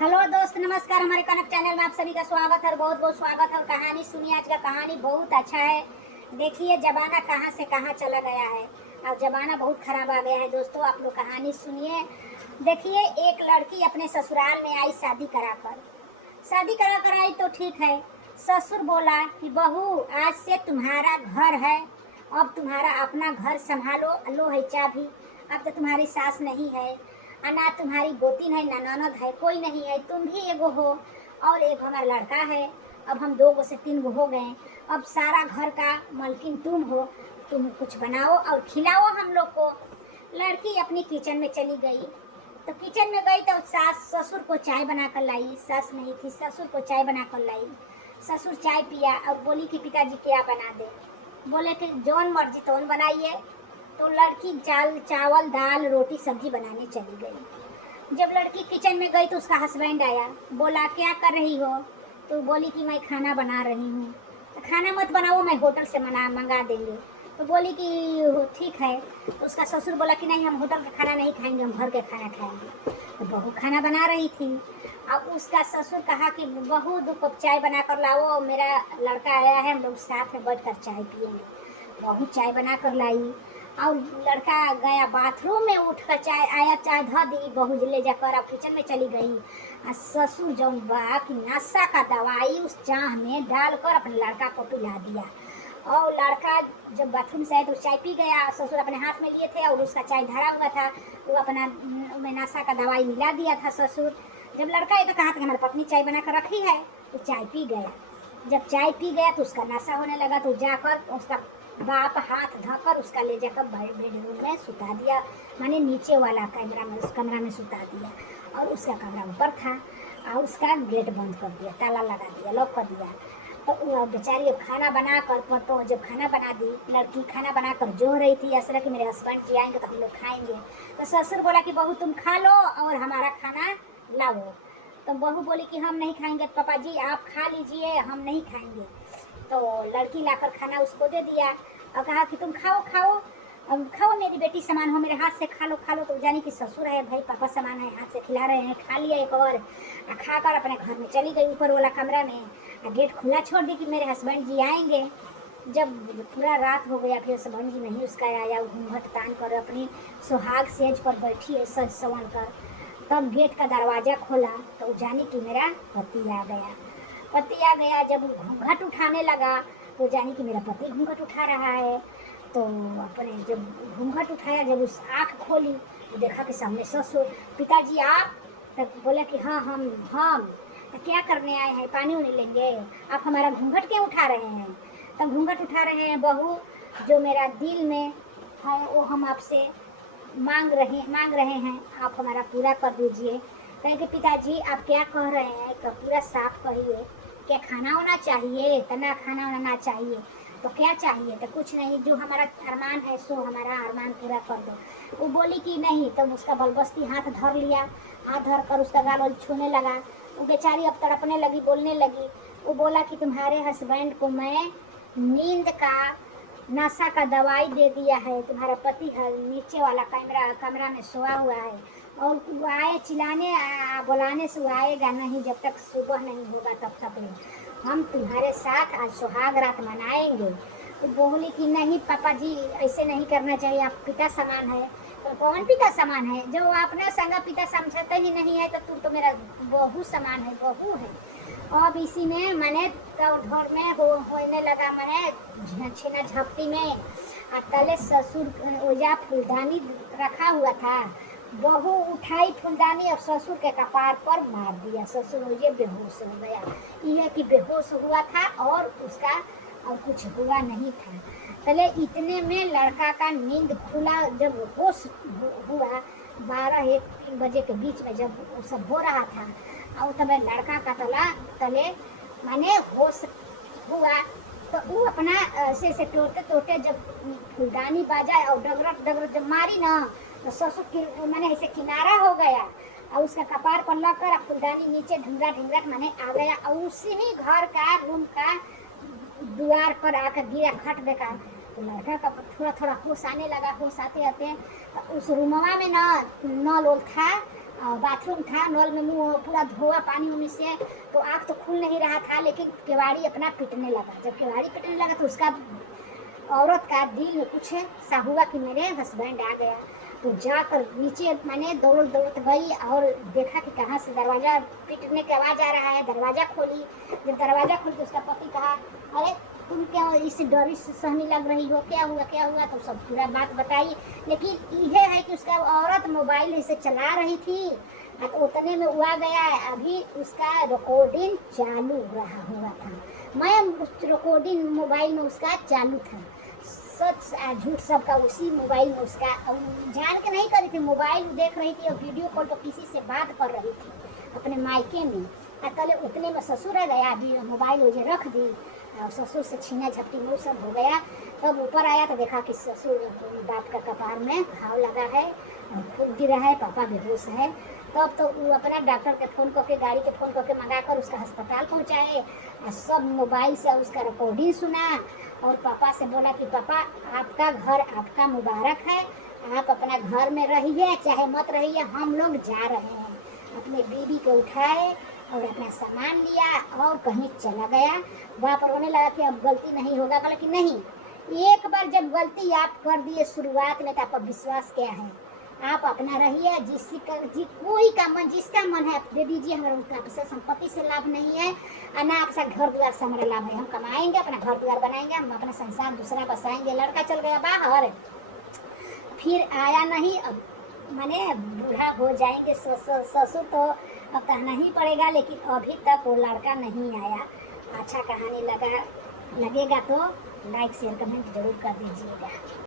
Hello दोस्त, नमस्कार। हमारे कनक चैनल में आप सभी का स्वागत है और बहुत बहुत स्वागत है। और कहानी सुनिए। आज का कहानी बहुत अच्छा है। देखिए जमाना कहाँ से कहाँ चला गया है और जमाना बहुत खराब आ गया है। दोस्तों आप लोग कहानी सुनिए। देखिए एक लड़की अपने ससुराल में आई शादी करा कर आई तो ठीक है। ससुर बोला कि बहू आज से तुम्हारा घर है, अब तुम्हारा अपना घर संभालो, लो है चाबी। अब तो तुम्हारी सास नहीं है, ना तुम्हारी गोतिन है, ना ननद है, कोई नहीं है, तुम भी एगो हो और एक हमारा लड़का है। अब हम 2 से 3 हो गए। अब सारा घर का मालकिन तुम हो, तुम कुछ बनाओ और खिलाओ हम लोग को। लड़की अपनी किचन में चली गई। तो किचन में गई तो सास ससुर को चाय बना कर लाई। सास नहीं थी, ससुर को चाय बना कर लाई। ससुर चाय पिया और बोली कि पिताजी क्या बना दे। बोले कि जौन मर्जी तौन बनाइए। तो लड़की चावल दाल रोटी सब्जी बनाने चली गई। जब लड़की किचन में गई तो उसका हस्बैंड आया। बोला क्या कर रही हो। तो बोली कि मैं खाना बना रही हूँ। तो खाना मत बनाओ, मैं होटल से मंगा देंगे। तो बोली कि ठीक है। तो उसका ससुर बोला कि नहीं, हम होटल का खाना नहीं खाएंगे, हम घर के खाना खाएंगे। तो बहू खाना बना रही थी। अब उसका ससुर कहा कि बहू 2 कप चाय बना कर लाओ, मेरा लड़का आया है, हम लोग साथ में बैठ कर चाय पियेंगे। बहू चाय बना कर लाई और लड़का गया बाथरूम में, उठ कर चाय आया, चाय धा दी, बहू ले जाकर अब किचन में चली गई। और ससुर जौन बा कि नशा का दवाई उस चाह में डालकर अपने लड़का को पिला दिया। और लड़का जब बाथरूम से आया तो चाय पी गया। ससुर अपने हाथ में लिए थे और उसका चाय धरा हुआ था, वो अपना में नशा का दवाई मिला दिया था ससुर। जब लड़का ये तो कहा था हमारी पत्नी चाय बना कर रखी है, तो चाय पी गया। जब चाय पी गया तो उसका नशा होने लगा। तो जाकर उसका बाप हाथ धोकर उसका ले जाकर बेडरूम में सुता दिया, माने नीचे वाला कमरा में, उस कमरा में सुता दिया। और उसका कमरा ऊपर था और उसका गेट बंद कर दिया, ताला लगा दिया, लॉक कर दिया। तो बेचारी अब खाना बना कर, तो जब खाना बना दी, लड़की खाना बना कर जो रही थी ऐसा कि मेरे हस्बैंड जी आएंगे तो हम लोग खाएंगे। तो ससुर बोला कि बहू तुम खा लो और हमारा खाना लाओ। तो बहू बोली कि हम नहीं खाएंगे, पापा जी आप खा लीजिए, हम नहीं खाएंगे। तो लड़की लाकर खाना उसको दे दिया और कहा कि तुम खाओ खाओ, अब खाओ, मेरी बेटी समान हो, मेरे हाथ से खा लो खा लो। तो जानी कि ससुर है भाई, पापा समान है, हाथ से खिला रहे हैं। खा लिया एक और खाकर अपने घर में चली गई ऊपर वाला कमरा में। गेट खुला छोड़ दी कि मेरे हस्बैंड जी आएंगे। जब पूरा रात हो गया फिर हस्बैंड जी नहीं उसका आया, घूंघट तान कर अपनी सुहाग सेज पर बैठी है सज संवर कर। तब गेट का दरवाज़ा खोला तो जानी कि मेरा पति आ गया। पति आ गया। जब घूंघट उठाने लगा तो जानी कि मेरा पति घूंघट उठा रहा है। तो अपने जब घूंघट उठाया, जब उस आँख खोली तो देखा कि सामने ससुर। पिताजी आप? तब बोला कि हाँ हम तो क्या करने आए हैं, पानी उनी लेंगे, आप हमारा घूंघट क्यों उठा रहे हैं। तब घूंघट उठा रहे हैं, बहू जो मेरा दिल में है वो हम आपसे मांग रहे हैं, आप हमारा पूरा कर दीजिए। कहे कि पिताजी आप क्या कह रहे हैं, तो पूरा साफ कहिए। क्या खाना होना चाहिए, इतना खाना होना चाहिए तो क्या चाहिए। तो कुछ नहीं, जो हमारा अरमान है सो हमारा अरमान पूरा कर दो। वो बोली कि नहीं। तब उसका बलबस्ती हाथ धर लिया, हाथ धर कर उसका गाल छूने लगा। वो बेचारी अब तड़पने लगी, बोलने लगी। वो बोला कि तुम्हारे हस्बैंड को मैं नींद का नशा का दवाई दे दिया है, तुम्हारा पति है नीचे वाला कमरा में सोया हुआ है और वो आए चिल्लाने बुलाने से वो आएगा नहीं जब तक सुबह नहीं होगा, तब तक नहीं। हम तुम्हारे साथ आज सुहाग रात मनाएंगे। तो बोली कि नहीं पापा जी ऐसे नहीं करना चाहिए, आप पिता समान है। तो कौन पिता समान है, जो अपना संगा पिता समझते ही नहीं है। तो तू तो मेरा बहू समान है, बहू है। अब इसी में मैंने दौड़ धोड़ में होने लगा, मैंने छीना झपटी में तले ससुर ओजा फूलदानी रखा हुआ था, बहू उठाई फूलदानी और ससुर के कपार पर मार दिया। ससुर ओजे बेहोश हो गया। यह कि बेहोश हुआ था और उसका और कुछ हुआ नहीं था। पहले इतने में लड़का का नींद खुला। जब होश हुआ 12-1-3 बजे के बीच में जब वो सब हो रहा था और तब लड़का का तले माने होश हुआ। तो वो अपना से टोटे टोटे जब फूलदानी बाजा और डगरट जब मारी ना तो ससुर माने ऐसे किनारा हो गया और उसका कपार पर लगकर फूलदानी नीचे ढूंढा माने आ गया और उसी ही घर का रूम का द्वार पर आकर गिरा खट देखा। तो लड़का का थोड़ा थोड़ा होश आने लगा। होश आते आते तो उस रूमवा में ना नल था बाथरूम था, नल में मुँह पूरा धोआ पानी उनी से, तो आँख तो खुल नहीं रहा था, लेकिन केवाड़ी अपना पिटने लगा। जब केवाड़ी पिटने लगा तो उसका औरत का दिल में कुछ सा हुआ कि मेरे हस्बैंड आ गया। तो जाकर नीचे मैंने दौड़ गई और देखा कि कहाँ से दरवाज़ा पीटने की आवाज़ आ रहा है। दरवाज़ा खोली, जब दरवाज़ा खोली तो उसका पति कहा, अरे तुम क्या इस डर से सहमी लग रही हो, क्या हुआ? तो सब पूरा बात बताई। लेकिन यह है कि उसका औरत मोबाइल ऐसे चला रही थी, तो उतने में हुआ गया। अभी उसका रिकॉर्डिंग चालू रहा हुआ था, मैं उस रिकॉर्डिंग मोबाइल में उसका चालू था। सच झूठ सबका उसी मोबाइल में उसका, जान के नहीं करी थी, मोबाइल देख रही थी और वीडियो कॉल पर किसी से बात कर रही थी अपने मायके में। कल उतने में ससुर आ गया, अभी मोबाइल मुझे रख दी और ससुर से छीना झपटी मुँह सब हो गया। तब ऊपर आया तो देखा कि ससुर बाप का कपार में घाव लगा है, खून गिरा है, पापा बेहोश है। तब तो वो अपना डॉक्टर के फ़ोन करके, गाड़ी के फ़ोन करके मंगा कर उसका अस्पताल पहुँचाए। सब मोबाइल से उसका रिकॉर्डिंग सुना और पापा से बोला कि पापा आपका घर आपका मुबारक है, आप अपना घर में रहिए चाहे मत रहिए, हम लोग जा रहे हैं। अपने बीवी को उठाए और अपना सामान लिया और कहीं चला गया। बाप रोने लगा कि अब गलती नहीं होगा। बोला कि नहीं, एक बार जब गलती आप कर दिए शुरुआत में तो आपका विश्वास क्या है, आप अपना रहिए। कोई का मन, जिसका मन है आप दे दीजिए, हमारा उसका आपसे संपत्ति से लाभ नहीं है और ना आपसे घर द्वार से हमारा लाभ है। हम कमाएंगे, अपना घर द्वार बनाएंगे, हम अपना संसार दूसरा बसाएंगे। लड़का चल गया बाहर, फिर आया नहीं। अब माने बूढ़ा हो जाएंगे ससुर तो अब कहना ही पड़ेगा, लेकिन अभी तक वो लड़का नहीं आया। अच्छा कहानी लगेगा तो लाइक शेयर कमेंट जरूर कर दीजिएगा।